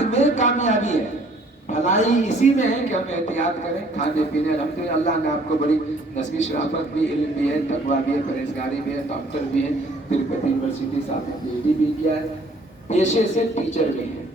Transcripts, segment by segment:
احتیاط میں کامیابی ہے، بھلائی اسی میں ہے کہ ہم احتیاط کریں کھانے پینے. الحمدللہ اللہ نے آپ کو بڑی نسبی شرافت بھی، علم بھی ہے، تقویٰ بھی ہے، پرہیزگاری بھی ہے، ڈاکٹر بھی ہیں، تروپتی یونیورسٹی سے آپ نے PhD بھی کیا ہے، پیشے سے ٹیچر بھی ہیں،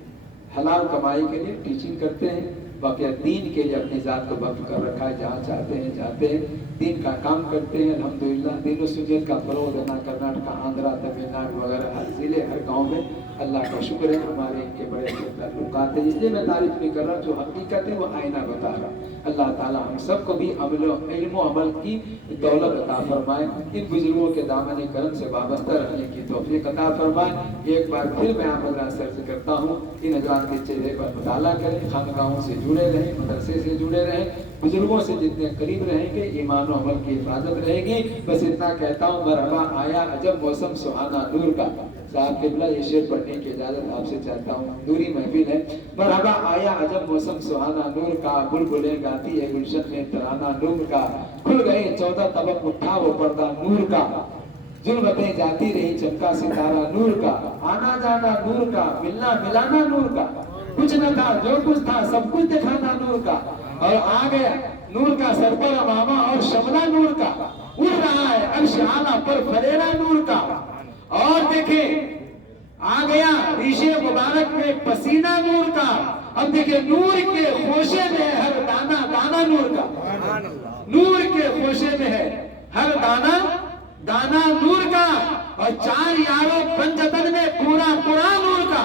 حلال کمائی کے لیے ٹیچنگ کرتے ہیں، باقی دین کے لیے اپنی ذات کو وقف کر رکھا ہے، جہاں چاہتے ہیں جاتے ہیں، دین کا کام کرتے ہیں. الحمدللہ دین و سنت کا فروغ دینا کرناٹکا، آندھرا، تمل ناڈو وغیرہ ہر ضلع ہر گاؤں میں اللہ کا شکر ہے. ہمارے ان کے بڑے اچھے تعلقات ہیں، اس لیے میں تعریف نہیں کر رہا، جو حقیقت ہے وہ آئینہ بتا رہا. اللہ تعالیٰ ہم سب کو بھی علم و عمل کی دولت عطا فرمائے، ان بزرگوں کے دامن کرم سے وابستہ رہنے کی توفیق عطا فرمائے. ایک بار پھر میں آپ حضرات سے عرض کرتا ہوں، ان حضرات کے چہرے پر مطالعہ کریں، خانقاہوں سے جڑے رہیں، مدرسے سے جڑے رہیں، بزرگوں سے جتنے قریب رہیں گے ایمان و عمل کی حفاظت رہے گی. بس اتنا کہتا ہوں، مرحبا آیا عجب موسم سہانا نور کا. صاحب قبلہ یہ شعر پڑھنے کی اجازت آپ سے چاہتا ہوں، نوری محفل ہے. مرحبا آیا عجب موسم سہانا نور کا، بلبلیں گاتی ہے گلشن میں ترانہ نور کا. کھل گئے 14 طبق اٹھا وہ پردہ نور کا، ظلمتیں جاتی رہی چمکا ستارہ نور کا. آنا جانا نور کا، ملنا ملانا نور کا، کچھ نہ تھا جو کچھ تھا سب کچھ دکھانا نور کا. اور آ گیا نور کا سر پر امامہ اور شملہ نور کا، اڑ رہا ہے عرش اعلیٰ پر فریرہ نور کا. اور دیکھیں آ گیا ریشے مبارک میں پسینہ نور کا. اب دیکھیں نور کے خوشے میں ہے ہر دانہ دانہ نور کا، نور کے خوشے میں ہے ہر دانہ دانہ نور کا. اور 4 یاروں پنجتن میں پورا پورا نور کا.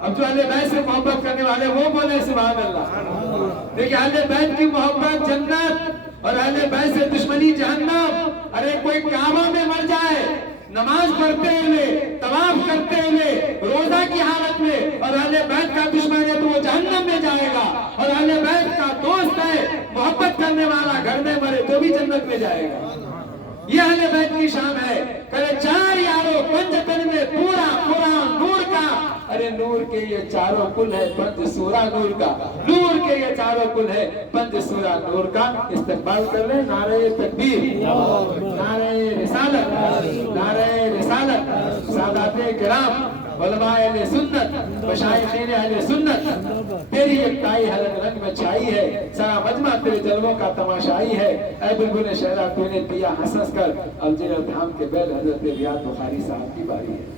اب جو اہل بیت سے محبت کرنے والے وہ بولے سبحان اللہ. دیکھیں اہل بیت کی محبت جنت اور اہل بیت سے دشمنی جہنم. ارے کوئی کعبہ میں مر جائے نماز پڑھتے ہوئے، طواف کرتے ہوئے، روزہ کی حالت میں، اور اہل بیت کا دشمن ہے تو وہ جہنم میں جائے گا. اور اہل بیت کا دوست ہے محبت کرنے والا گھر میں مرے تو بھی جنت میں جائے گا. یہ اہل بیت کی شان ہے. کرے 4 یاروں پنجتن میں پورا پورا نور کا. ارے نور کے یہ چاروں کل ہے پنج سورہ نور کا، نور کے یہ چاروں کل ہے پنج سورہ نور کا. استقبال کر لیں نعرہ تکبیر، نعرہ رسالت، نعرہ رسالت. سادات کرام، علماء اہل سنت، مشائخین اہل سنت، تیری یکتائی ہر رنگ میں چھائی ہے، سارا مجمع تیرے جلووں کا تماشائی ہے. اے بلبل شہرا تو نے پیا ہنس ہنس کر. اب جنر دھام کے بیل حضرت ریاض بخاری صاحب کی باری ہے.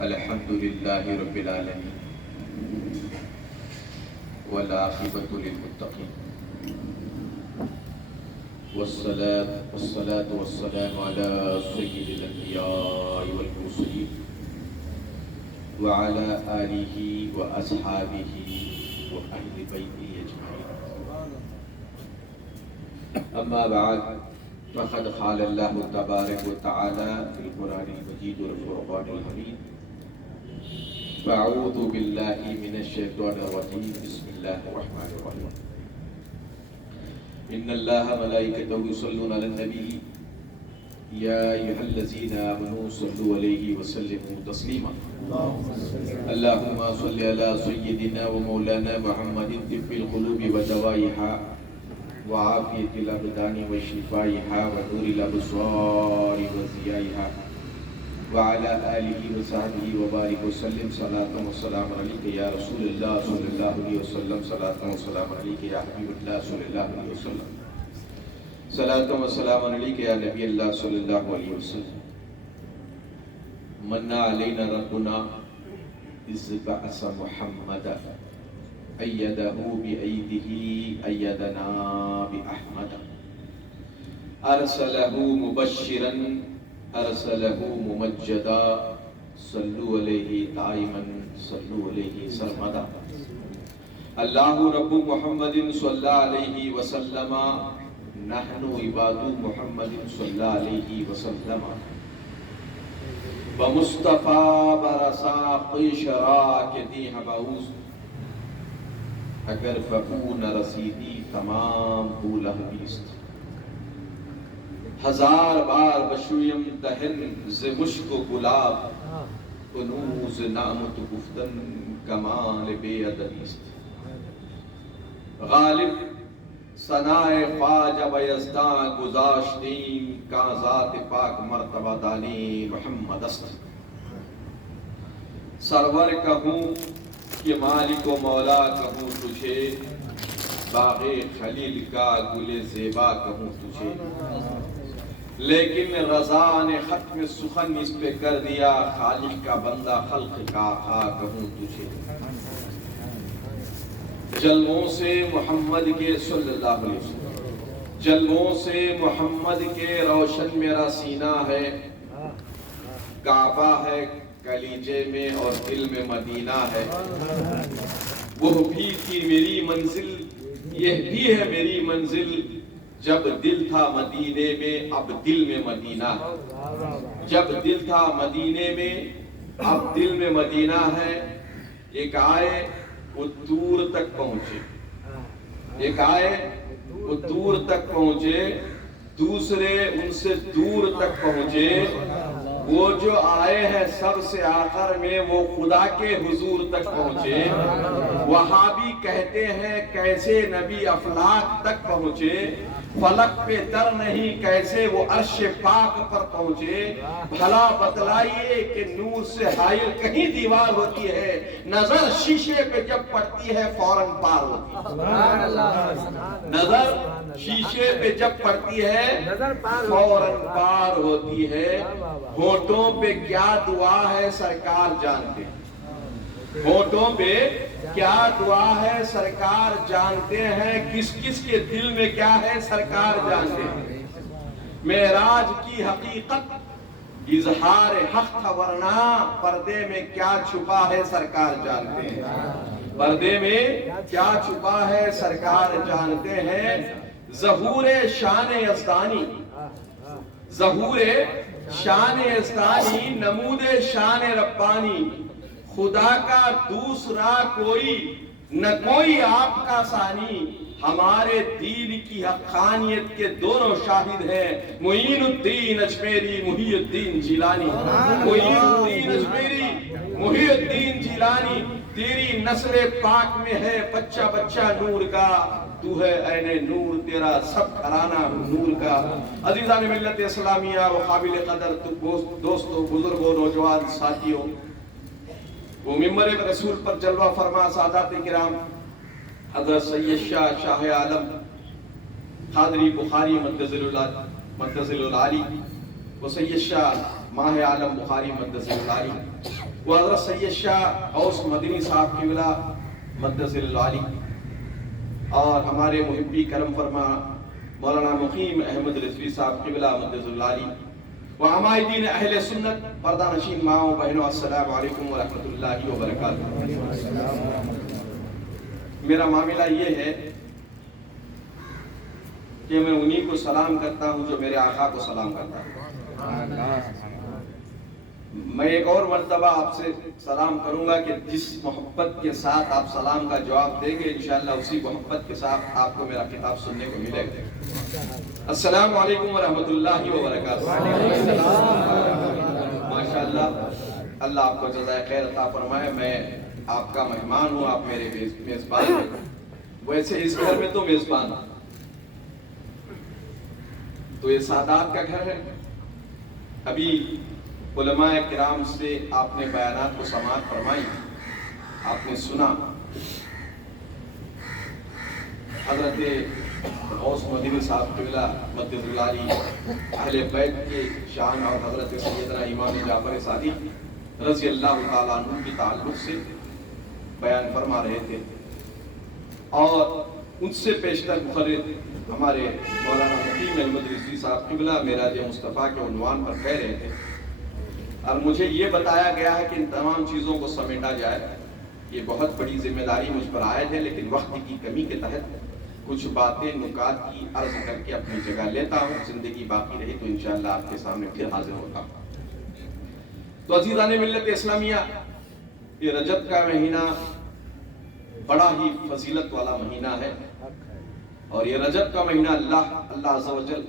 الحمدللہ رب العالمین والعاقبۃ للمتقین والصلاة والسلام علی سید الانبیاء والمرسلین وعلی آلہ واصحابہ واہل بیتہ اجمعین. اما بعد فقد قال اللہ تبارک وتعالی فی القرآن المجید والفرقان الحمید. فاعوذ باللہ من الشیطان الرجیم. بسم اللہ الرحمن الرحیم. ان اللہ ملائکتہ یصلون علی النبی یا ایھا الذین آمنوا صلوا علیہ وسلموا تسلیما. اللہم صل علی سیدنا ومولانا محمد طب القلوب ودوائها وعافیت الابدان وشفائها ونور الابصار وضیائها وعلى آلہ وصحبہ وبارک وسلم. صلاۃ و سلام علیک یا رسول اللہ صلی اللہ علیہ وسلم. صلاۃ و سلام علیک یا حبیب اللہ صلی اللہ علیہ وسلم. صلاۃ و سلام علیک یا نبی اللہ صلی اللہ علیہ وسلم. من علینا ربنا اذ بعث محمدا ایدہ بایدہ ایدنا باحمد. ارسلہ مبشرا ارسلہ ممجدا صلو علیہ دائما صلو علیہ سرمدا. اللہ رب محمد صلی علیہ وسلم نحن عباد محمد صلی علیہ وسلم بمصطفیٰ برسا قیشرا کے دی حباؤز اگر بقو نہ رسیدی تمام بولہ بیست ہزار بار بشویم دہن ز مشک و گلاب کنوز نامت گفتن کمال بے ادبیست غالب ثنائے خواجہ و یزداں گذاشتیم کاں ذات پاک مرتبہ دانی محمد است سرور کہوں کہ مالک و مولا کہوں تجھے باغ خلیل کا گل زیبا کہوں تجھے لیکن رضا نے ختم سخن اس پہ کر دیا خالق کا بندہ خلق کا آقا کہوں تجھے جلووں سے محمد کے صلی اللہ علیہ وسلم جلووں سے محمد کے روشن میرا سینہ ہے کعبہ ہے کلیجے میں اور دل میں مدینہ ہے وہ بھی تھی میری منزل یہ بھی ہے میری منزل جب دل تھا مدینے میں اب دل میں مدینہ ہے جب دل تھا مدینے میں اب دل میں مدینہ ہے ایک آئے وہ دور تک پہنچے ایک آئے وہ دور تک پہنچے دوسرے ان سے دور تک پہنچے وہ جو آئے ہیں سب سے آخر میں وہ خدا کے حضور تک پہنچے وہابی کہتے ہیں کیسے نبی افلاک تک پہنچے فلک پہ در نہیں کیسے وہ عرش پاک پر پہنچے بھلا بتلائیے کہ نور سے حائل کہیں دیوار ہوتی ہے نظر شیشے پہ جب پڑتی ہے فوراً پار ہوتی ہے نظر شیشے پہ جب پڑتی ہے فوراً پار ہوتی ہے ہونٹوں پہ کیا دعا ہے سرکار جانتے ہیں ہونٹوں پہ کیا دعا ہے سرکار جانتے ہیں کس کس کے دل میں کیا ہے سرکار جانتے ہیں معراج کی حقیقت اظہار حق تھا ورنہ پردے میں کیا چھپا ہے سرکار جانتے ہیں پردے میں کیا چھپا ہے سرکار جانتے ہیں ظہور شان یزدانی ظہور شان یزدانی نمود شان ربانی خدا کا دوسرا کوئی نہ کوئی آپ کا ثانی ہمارے دین کی حقانیت کے دونوں شاہد ہیں معین الدین اجمیری محی الدین جیلانی معین الدین اجمیری محی الدین جیلانی تیری نسل پاک میں ہے بچہ بچہ نور کا تو ہے عین نور تیرا سب گھرانہ نور کا عزیزان ملت اسلامیہ و قابل قدر دوستوں بزرگوں نوجوان ساتھیوں وہ ممبر رسول پر جلوہ فرما سادات کرام حضرت سید شاہ شاہ عالم قادری بخاری مدظل العالی وہ سید شاہ ماہ عالم بخاری مدظل العالی وہ حضرت سید شاہ اوس مدنی صاحب قبلہ مدظل العالی اور ہمارے محبی کرم فرما مولانا مقیم احمد رضوی صاحب قبلہ مدظل العالی وعمائدین اہل سنت پردہ نشین ماؤں بہنوں السلام علیکم ورحمۃ اللہ وبرکاتہ میرا معاملہ یہ ہے کہ میں انہی کو سلام کرتا ہوں جو میرے آقا کو سلام کرتا ہوں میں ایک اور مرتبہ آپ سے سلام کروں گا کہ جس محبت کے ساتھ آپ سلام کا جواب دیں گے انشاءاللہ اسی محبت کے ساتھ آپ کو میرا خطاب سننے کو ملے گا السلام علیکم ورحمۃ اللہ وبرکاتہ ماشاءاللہ اللہ آپ کو جزائے خیر عطا فرمائے میں آپ کا مہمان ہوں آپ میرے میزبان ہیں ویسے اس گھر میں تو میزبان تو یہ سادات کا گھر ہے ابھی علماء کرام سے آپ نے بیانات کو سماعت فرمائی آپ نے سنا حضرت غوث مدنی صاحب قبلہ مدظل العالی اہل بیت کے شان اور حضرت سیدنا امام جعفر صادق رضی اللہ تعالیٰ عنہ کی تعلق سے بیان فرما رہے تھے اور ان سے پیشتر مخرج ہمارے مولانا مقیم احمد رضوی صاحب قبلہ معراج مصطفیٰ کے عنوان پر کہہ رہے تھے اور مجھے یہ بتایا گیا ہے کہ ان تمام چیزوں کو سمیٹا جائے یہ بہت بڑی ذمہ داری مجھ پر عائد ہے لیکن وقت کی کمی کے تحت کچھ باتیں نکات کی عرض کر کے اپنی جگہ لیتا ہوں زندگی باقی رہی تو انشاءاللہ آپ کے سامنے پھر حاضر ہوتا ہوں تو عزیزان ملت اسلامیہ یہ رجب کا مہینہ बड़ा ही फजीलत वाला महीना है और ये रजब का महीना अल्लाह अज़्ज़ व जल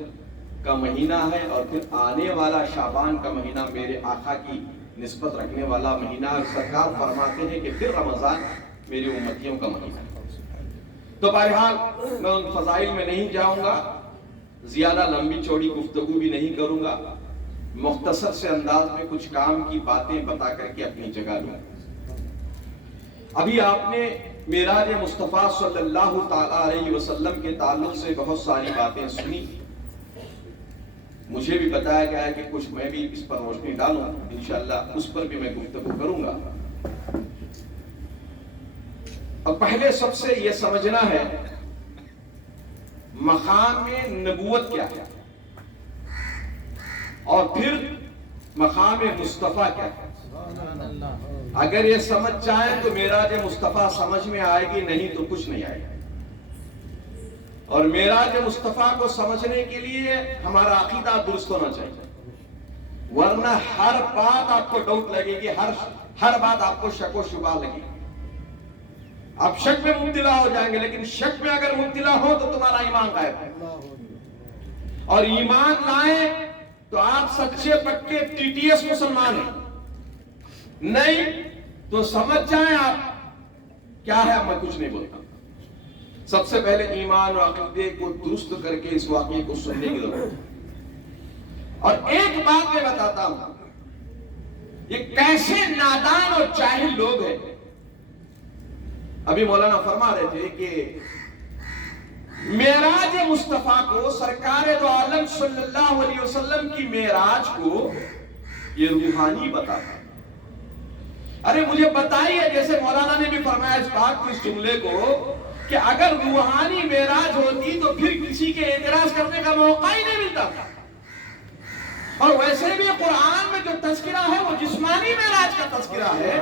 का महीना है और फिर आने वाला शाबान का महीना मेरे आका की निस्बत रखने वाला महीना। सरकार फरमाते हैं कि फिर रमज़ान मेरी उम्मतियों का महीना। तो बहरहाल मैं उन फजाइल में नहीं जाऊंगा, ज्यादा लंबी चौड़ी गुफ्तगू भी नहीं करूंगा, मुख्तसर से अंदाज में कुछ काम की बातें बता करके अपनी जगह लूं। अभी आपने मेराज मुस्तफ़ा सल्लल्लाहु ताला अलैहि वसल्लम के ताल्लुक से बहुत सारी बातें सुनी। मुझे भी बताया गया है कि कुछ मैं भी इस पर रोशनी डालूं, इंशाअल्लाह उस पर भी मैं गुफ्तगू करूंगा। और पहले सबसे यह समझना है मकाम नबूवत क्या है और फिर मकाम मुस्तफ़ा क्या है। अगर ये समझ जाए तो मेराज मुस्तफ़ा समझ में आएगी, नहीं तो कुछ नहीं आएगा। और मेराज मुस्तफ़ा को समझने के लिए हमारा अकीदा दुरुस्त होना चाहिए, वरना हर बात आपको डाउट लगेगी, हर बात आपको शक व शुबा लगेगी। आप शक में मुब्तिला हो जाएंगे, लेकिन शक में अगर मुब्तिला हो तो तुम्हारा ईमान गायब है। और ईमान लाए तो आप सच्चे पक्के टीटीएस मुसलमान हैं, नहीं तो समझ जाएं आप क्या है। मैं कुछ नहीं बोलता, सबसे पहले ईमान और अकीदे को दुरुस्त करके इस वाक़ये को सुनने की जरूरत है। और एक बात मैं बताता हूं, ये कैसे नादान और जाहिल लोग हैं। अभी मौलाना फरमा रहे थे कि मेराज मुस्तफ़ा को, सरकार दो आलम सल्लल्लाहु अलैहि वसल्लम की मेराज को ये रूहानी बताता। अरे मुझे बताइए, जैसे मौलाना ने भी फरमाया इस बात को, इस जुमले को, कि अगर रूहानी मेराज होती तो फिर किसी के एतराज करने का मौका ही नहीं मिलता। और वैसे भी कुरान में जो तज़किरा है वो जिस्मानी मेराज का तज़किरा है।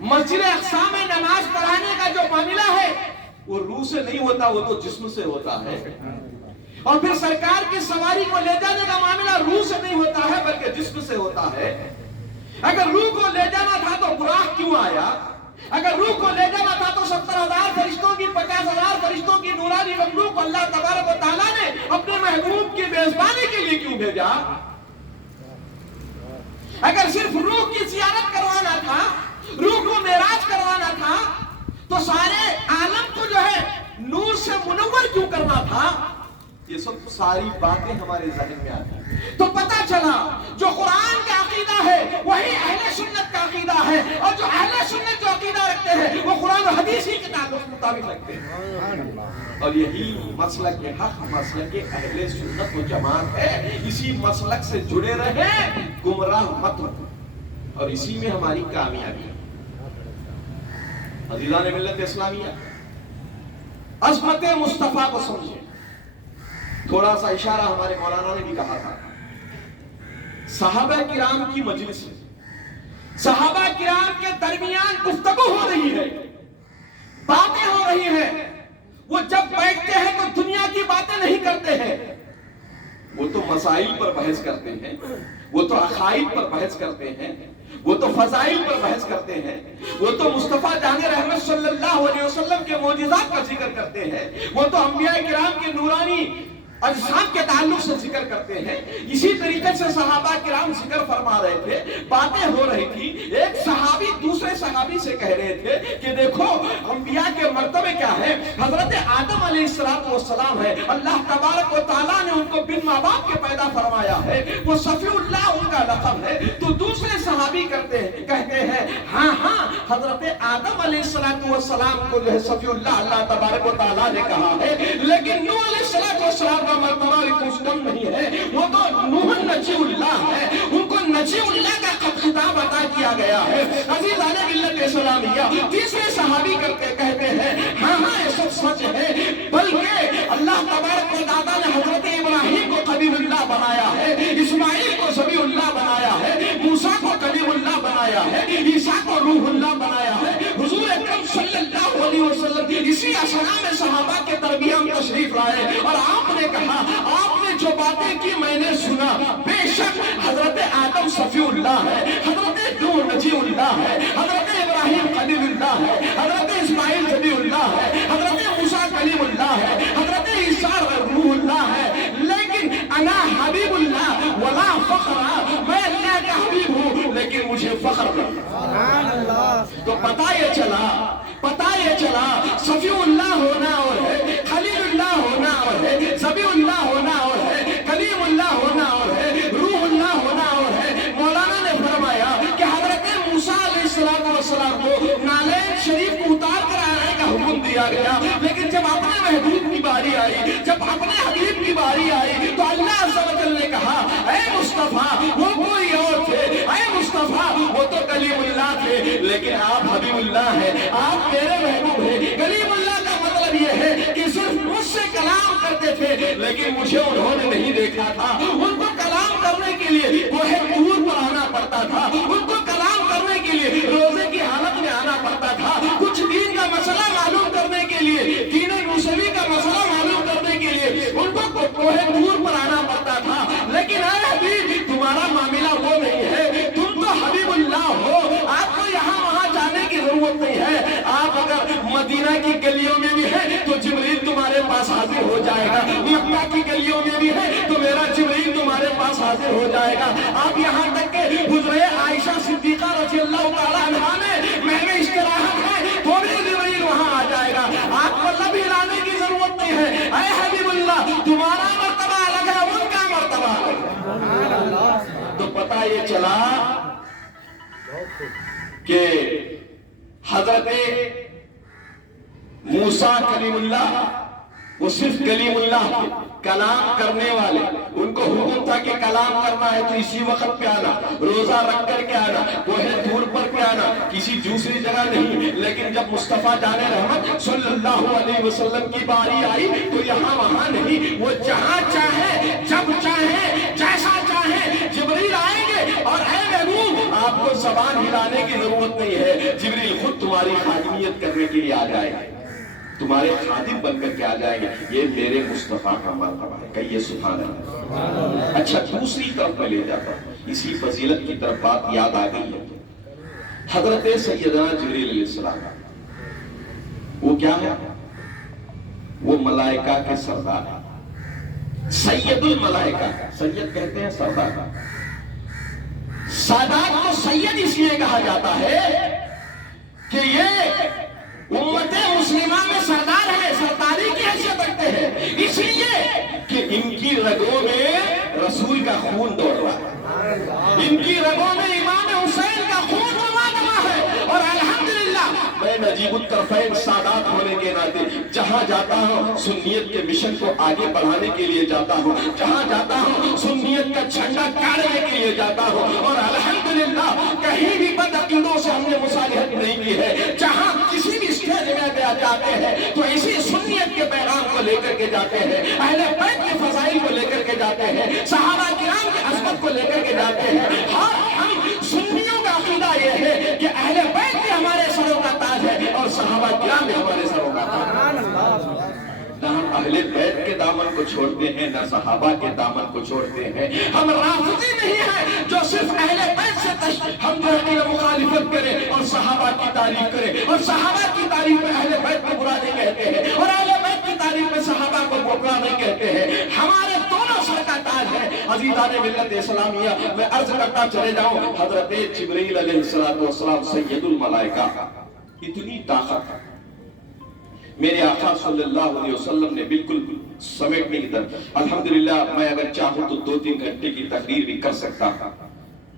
मस्जिद अक़सा में नमाज पढ़ाने का जो मामला है वो रूह से नहीं होता, वो तो जिस्म से होता है। और फिर सरकार की सवारी को ले जाने का मामला रूह से नहीं होता है बल्कि जिस्म से होता है। अगर रूह को ले जाना था तो बुराक क्यों आया? अगर रूह को ले जाना था तो 70,000 फरिश्तों की, 50,000 फरिश्तों की नूरानी मखलूक को अल्लाह तबारक व तआला ने अपने महबूब की मेजबानी के लिए क्यों भेजा? अगर सिर्फ रूह की ज़ियारत करवाना था, रूह को मेराज करवाना था, तो सारे आलम को जो है नूर से मुनव्वर क्यों करना था? ये सब सारी बातें हमारे ज़हन में आती हैं। तो पता चला जो कुरान का अकीदा है वही अहले सुन्नत का अकीदा है, और जो अहले सुन्नत जो अकीदा रखते हैं वो कुरान और हदीस ही के ताल्लुक मुताबिक रखते हैं। और यही मसलक के हक, मसलक के अहले सुन्नत व जमात है। इसी मसलक से जुड़े रहे, गुमराह मत हो, और इसी में हमारी कामयाबी है। अज़ीज़ान मिल्लत इस्लामिया, अज़मत मुस्तफ़ा को समझे। थोड़ा सा इशारा हमारे मौलाना ने भी कहा था, सहाबा किराम की मजलिस है, सहाबा किराम के दरमियान गुफ्तगू हो रही है, बातें हो रही हैं। वो जब बैठते हैं तो दुनिया की बातें नहीं करते हैं, वो तो मसाइल पर बहस करते हैं, वो तो अकाइद पर बहस करते हैं, वो तो फजाइल पर बहस करते हैं, वो तो मुस्तफ़ा जाने रहमत सल्लल्लाहु अलैहि वसल्लम के मोजिज़ात का जिक्र करते हैं, वो तो अंबिया किराम के नूरानी अजसाम के ताल्लुक से जिक्र करते हैं। इसी तरीके से सहाबा किराम जिक्र फरमा रहे थे, बातें हो रही थी। एक सहाबी दूसरे सहाबी से कह रहे थे कि देखो अंबिया के मर्तबे क्या है। हजरत आदम अलैहिस्सलाम है, अल्लाह तबारक व तआला ने उनको बिन माँ बाप के पैदा फरमाया है, वो सफीउल्लाह उनका लक़ब है। तो दूसरे सहाबी कहते हैं हाँ हाँ, हजरत आदम अलैहिस्सलाम को जो है सफीउल्लाह अल्लाह तबारक व तआला ने कहा है, लेकिन नूह अलैहिस्सलाम का मर्तबा कम नहीं है, वो तो नूह नजीउल्लाह है, उनको नजीउल्लाह का खिताब अता किया गया है। अज़ीज़ान मिल्लत इस्लामिया, तीसरे सहाबी कहते हैं हाँ हाँ ये सब सच है, बल्कि अल्लाह तबारक व तआला ने हजरत इब्राहीम को कलीमुल्लाह बनाया है, इस्माइल को ज़बीहुल्लाह बनाया है, मूसा को कलीमुल्लाह बनाया है, ईसा को रूहुल्लाह बनाया है, हुजूर अकरम सल्लल्लाहु अलैहि वसल्लम वसल्लम इसी असना में सहाबा के दरमियान तशरीफ लाए और आपने कहा, आपने जो बातें की मैंने सुना, बेशक हजरत आदम सफीउल्लाह है, हजरत नूह नजीउल्लाह है, हजरत इब्राहिम खलीलुल्लाह है, हजरत इस्माइल जबीउल्लाह है, हजरत मूसा कलीमुल्लाह है, हजरत ईसा रूहुल्लाह है, लेकिन अना हबीबुल्लाह वला फखरा, मैं अल्लाह का हबीब हूँ लेकिन मुझे फख्र नहीं। तो पता ये चला सफीउल्लाह होना और है, खलीलुल्लाह होना और है, ज़बीउल्लाह होना और है, कलीमुल्लाह होना और है, रूहुल्लाह होना और है। मौलाना ने फरमाया कि हजरत मूसा अलैहिस्सलाम को नालैन शरीफ को उतार कर आने का हुक्म दिया गया, लेकिन जब अपने महबूब की बारी आई, जब अपने हबीब की बारी आई, तो अल्लाह अज़्ज़ा व जल ने कहा, ऐ मुस्तफा वो कोई और थे, ऐ मुस्तफा वो तो कलीमुल्लाह थे, लेकिन आप हबीबुल्लाह हैं, आप मेरे महबूब हैं। कलीमुल्लाह का मतलब ये है कि सिर्फ मुझसे कलाम करते थे, लेकिन मुझे उन्होंने नहीं देखा था। उनको कलाम करने के लिए कोहे तूर पर आना पड़ता था, उनको कलाम करने के लिए रोजे की हालत में आना पड़ता था, कुछ दीन का मसला मालूम करने के लिए, दीन मुसली का मसला मालूम करने के लिए उनको कोहे तूर पर आना पड़ता था। लेकिन ऐ हबीब तुम्हारा मामला वो नहीं है, तुम तो हबीबुल्लाह हो, आपको यहाँ वहाँ जाने की जरूरत नहीं है। आप अगर मदीना की गलियों में भी है तो जिब्रील तुम्हारे पास हाजिर हो जाएगा, मक्का की गलियों में भी है तो मेरा जिब्रील तुम्हारे पास हाजिर हो जाएगा। आप यहाँ तक के हुज़्रे आयशा सिद्दीक़ा रज़ियल्लाहु ताला अन्हा में महमे इश्तिराहत है तो भी जिब्रील वहाँ आ जाएगा, आपको लब हिलाने की जरूरत नहीं है। ऐ हबीबुल्लाह तुम्हारा मर्तबा अलग है, उनका मर्तबा अलग है। तो पता ये चला कि हजरत मूसा कलीमुल्लाह वो सिर्फ कलीमुल्लाह थे, कलाम करने वाले। उनको हुक्म था कि कलाम करना है तो इसी वक्त पे आना, रोजा रख करके आना, कोहे दूर पर पे आना, किसी दूसरी जगह नहीं। लेकिन जब मुस्तफा जाने रहमत सल्लल्लाहु अलैहि वसल्लम की बारी आई तो यहाँ वहाँ नहीं, वो जहाँ चाहे, जब चाहे, जैसा चाहे जिब्रील आएंगे। और ऐ महबूब आपको ज़बान हिलाने की जरूरत नहीं है, जिब्रील खुद तुम्हारी खादिमियत करने के लिए आ जाएगा, तुम्हारे खादिम बनकर के आ जाएंगे। ये मेरे मुस्तफा का मर्तबा है, कहिए सुभान अल्लाह। अच्छा, दूसरी तरफ मैं ले जाता हूं, इसी फजीलत की तरफ बात याद आ गई है। हजरत सैयदना जिब्रील अलैहिस्सलाम वो क्या है? वो मलाइका के सरदार है, सैयदुल मलाइका। सैयद कहते हैं सरदार, सादात को सैयद इसलिए कहा जाता है कि ये उम्मते मुस्लिमा में सरदार है, सरदारी की हैसियत रखते हैं, इसलिए कि इनकी रगों में रसूल का खून दौड़ रहा है, इनकी रगों में इमाम हुसैन का खून जमा है। और अल्हम्दुलिल्लाह मैं नजीबुत तरफ़ैन सादात होने के नाते जहां जाता हूं सुन्नियत के मिशन को आगे बढ़ाने के लिए जाता हूं, जहां जाता हूं सुन्नियत का झंडा गाड़ने के लिए जाता हूं। और अल्हम्दुलिल्लाह कहीं भी बदअकीदों से हमने मुसालिहत नहीं की है, जहां किसी भी स्टेज में जाते हैं तो इसी सुन्नियत के पैगाम को लेकर के जाते हैं, अहले बैत के फज़ाइल को लेकर के जाते हैं, सहाबा किराम की अज़मत को लेकर के जाते हैं। हाँ, हम सुन्नियों का अक़ीदा ये है कि अहले बैत भी हमारे सरों का ताज है और सहाबा किराम भी हमारे सरों का ताज है। ना हम अहले बैत के दामन को छोड़ते हैं, ना सहाबा के दामन को छोड़ते हैं। हम राफ़िज़ी नहीं है जो सिर्फ अहले बैत से हम जो है मुखालिफत करें और सहाबा की तारीफ करें, और सहाबा की तारीफ में अहले बैत को बुरा नहीं कहते हैं, और अहले बैत की तारीफ में सहाबा को बुरा नहीं कहते हैं। हमारे दोनों सर का ताज है। अज़ीज़ान मिल्लत इस्लामिया, मैं अर्ज करता चले जाऊं, हज़रत जिब्रील अलैहिस्सलातु वस्सलाम सैयदुल मलाइका, इतनी ताकत मेरे आका सल्लल्लाहु अलैहि वसल्लम ने बिल्कुल समेटने की तरफ। अल्हम्दुलिल्लाह मैं अगर चाहूं तो 2-3 घंटे की तकरीर भी कर सकता हूं।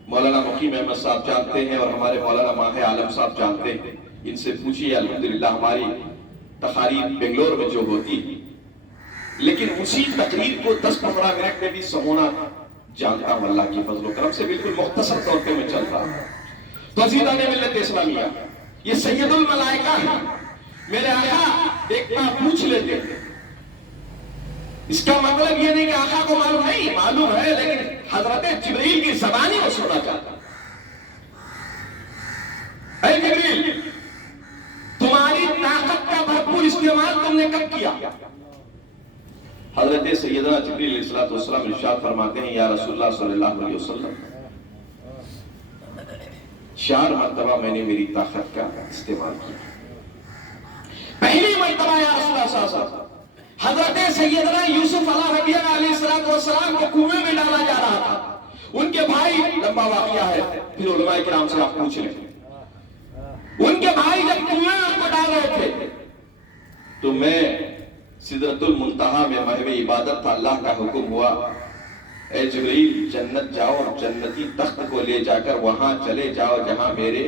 मौलाना मुकीम अहमद साहब जानते हैं और हमारे मौलाना माहे आलम साहब जानते हैं, इनसे पूछिए। अल्हम्दुलिल्लाह हमारी तकारीर बेंगलोर में जो होती है, लेकिन उसी तकरीर को 10-15 मिनट में भी समोना जानता हूं अल्लाह की फजल करम से, बिल्कुल मुख्तसर तौर पे मैं चल रहा हूं। तो अज़ीज़ान मिल्लत इस्लामिया, ये सैयदुल मलाइका है। मेरे आका एक बार पूछ लेते हैं, इसका मतलब ये नहीं कि आका को मालूम नहीं, मालूम है, लेकिन हजरत जिब्रील की ज़बानी वो सुनना चाहता। ऐ जिब्रील, तुम्हारी ताकत का نے کب کیا؟ حضرت سیدنا جبریل علیہ السلام ارشاد فرماتے ہیں یا رسول اللہ صلی اللہ علیہ وسلم 4 مرتبہ میں نے میری طاقت کا استعمال کیا. پہلی مرتبہ یا رسول اللہ صلی اللہ علیہ وسلم حضرت سیدنا یوسف علیہ السلام کو کنویں میں ڈالا جا رہا تھا. ان کے بھائی، لمبا واقعہ ہے پھر علماء کرام سے آپ پوچھ لیں، ان کے بھائی جب کنویں میں ان کو ڈال رہے تھے تو میں سدرۃ المنتہا میں محو عبادت تھا. اللہ کا حکم ہوا اے جبریل جنت جاؤ اور جنتی تخت کو لے جا کر وہاں چلے جاؤ جہاں میرے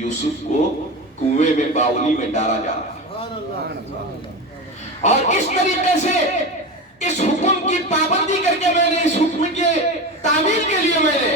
یوسف کو کنویں میں باولی میں ڈالا جا رہا ہے. اور اس طریقے سے اس حکم کی پابندی کر کے میں نے اس حکم کے تعمیل کے لیے میں نے